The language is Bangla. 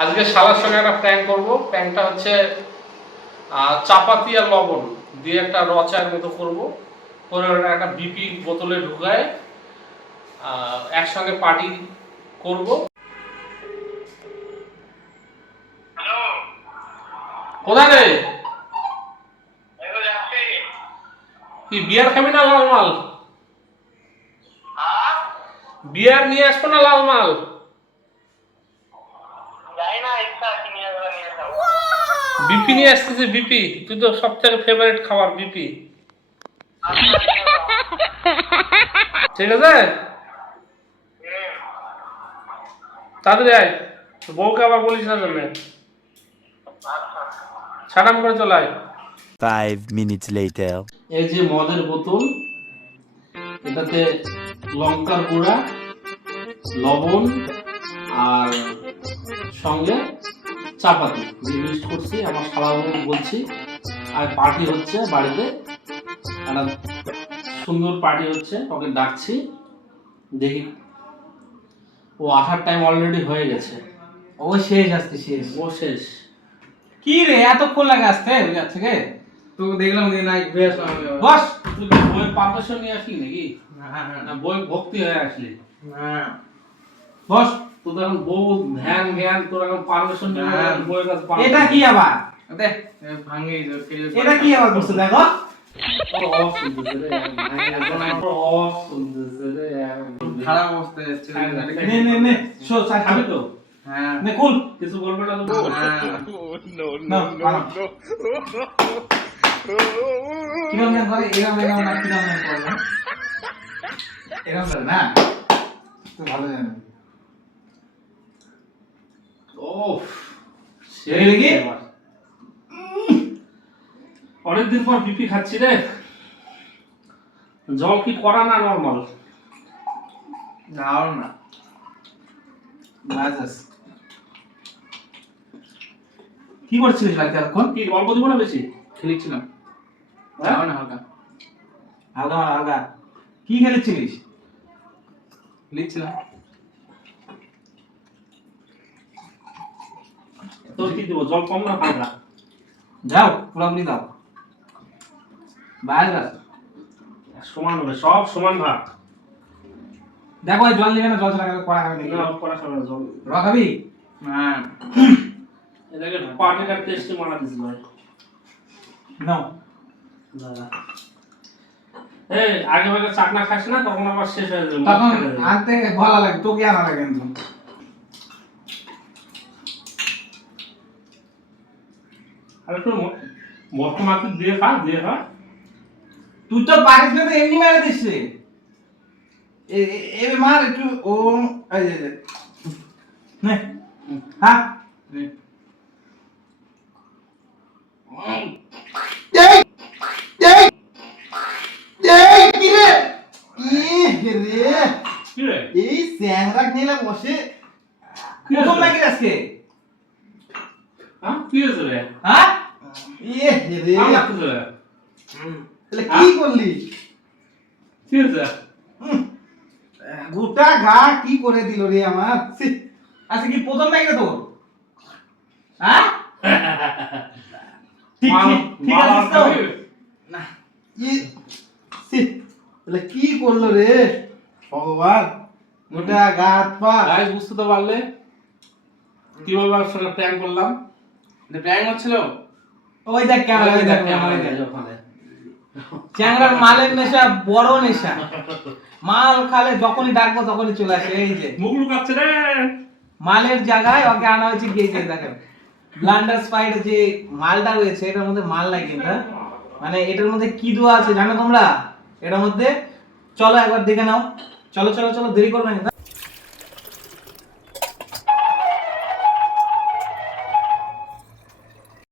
আজকে শালার সঙ্গে একটা প্র্যাঙ্ক করবো। প্র্যাঙ্কটা হচ্ছে চাপাতি আর লবণ দিয়ে একটা র চায়ের মতো করবো। করে ওটা একটা বিপি বোতলে ঢুকায় একসঙ্গে পার্টি করব। কোথায় রে? কি বিয়ার খাবি না লাল মাল? বিয়ার নিয়ে আসবো না লাল মাল? বিপি নিয়ে আসতেছি। বিপি তুই তো সব থেকে ফেভারিট খাবার বিপি। ঠিক আছে, তাড়াতাড়ি আয়। বউকে আবার বলিস না জন্য। ছাড়াম করে চলে আয়। 5 minutes later. এই যে মদের বোতল, এটাতে লঙ্কার গুঁড়া, লবণ আর সঙ্গে চাপাতি দিয়ে মিক্সড করছি। আমার শালাবু বলছি আর পার্টি হচ্ছে বাড়িতে, একটা সুন্দর পার্টি হচ্ছে, ওকে ডাকছি। দেখি ও আসার টাইম অলরেডি হয়ে গেছে। ও শেষ আসতে শেষ। ও শেষ। কি রে এতক্ষণ লাগে আসতে বুঝার থেকে? তো দেখলাম যে না ঘুরে আসলাম। বস। তুই বইয়ের পারমিশন নিয়ে আসলি নাকি? না বই ভক্তি হয়ে আসলি? বস। তোর তো এখন বউ ধ্যান জ্ঞান, তোর এখন পারমিশন নিয়ে বইয়ের কাছে এটা কি আবার? দেখ ভাঙে এটা কি আবার করছে দেখো? খারাপ অবস্থা যাচ্ছে। নে নে নে শো চা খাবি তো? হ্যাঁ নে কুল কিছু বলবে না তো? না কিরম নাম করে এরম এরম না কিরম নাম করে না এরম করে না তো ভালো জানো। ও সেই লাগি অনেকদিন পর বিপি খাচ্ছি রে। জল কি করা না নরমাল? যাও না বাজাস কি করছিস ভাই এতক্ষণ? কি অল্প দিব না বেশি? খেলেছিলাম। হ্যাঁ? যাও না হালকা হালকা হালকা কি খেলেছিলিস? লিখছিলাম। তোর কি দিব, জল কম না হালকা? যাও পুরোপুরি দাও বাজাস সমান হবে, সব সমান ভাগ। দেখো এই জল নিবে না, জল ছাড়া করা খাবে নাকি? না করা খাবে না জল। র খাবি? হ্যাঁ এটাকে পানিটা টেস্টে মারা দিস ভাই। নাও দাদা এই আগে ভাগে চাকনা খাস না, তখন আবার শেষ হয়ে যাবে। তখন আনতে ভালো লাগে, তোকে আনা লাগে কিন্তু। আর একটু মশলা মাছ দিয়ে খা, দিয়ে খা। তুই তো পারিস না তো এমনি মেরে দিস রে। এ মার একটু ও এই যে নে হ্যাঁ এই এই এই কি রে রে কি রে? এই স্যাংরা খেলা বসে কি প্রথম হয়েছে? নাকি আজকে? হ্যাঁ কি হয়েছে রে? হ্যাঁ রে আমার লাগতেছে রে। তাহলে কি করলি? কি হয়েছে? গোটা গা কি করে দিল রে আমার। ছি, আজকে কি প্রথম নাকি রে তোর? হ্যাঁ ঠিক ঠিক ঠিক আছে তো না ই ছি, তাহলে কি করলো রে ভগবান। গোটা গা হাত পা গাইস বুঝতে তো পারলে কিভাবে ওর সঙ্গে প্র্যাঙ্ক করলাম? প্ল্যান হচ্ছিল। ওই দেখ ক্যামেরা, ওই দেখ ক্যামেরা, ওই দেখ চ্যাংড়ার মালের নেশা বড় নেশা। মাল খালে যখনই ডাকবো তখনই চলে আসে। এই যে মুখ লুকাচ্ছে রে। মালের জায়গায় ওকে আনা হয়েছে গিয়ে দেখেন ব্লান্ডার স্পাইড যে মালটা রয়েছে এটার মধ্যে মাল নাই কিন্তু হ্যাঁ? মানে এটার মধ্যে কি দেওয়া আছে জানো তোমরা? এটার মধ্যে চলো একবার দেখে নাও। চলো চলো চলো দেরি করবে না।